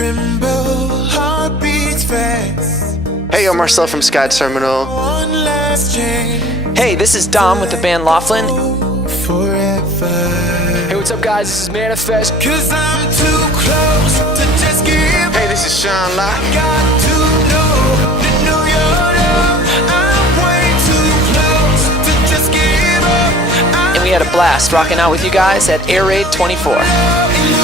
tremble, heart beats fast. Hey, I'm Marcel from Sky Terminal. One last chance. Hey, this is Dom with the band Loftland. Forever. Hey, what's up guys? This is Manafest. Cause I'm too close to just give. Hey, this is Shonlock. Got to know your love. I'm way too close to just give up. And we had a blast rocking out with you guys at Air Raid 24. I'm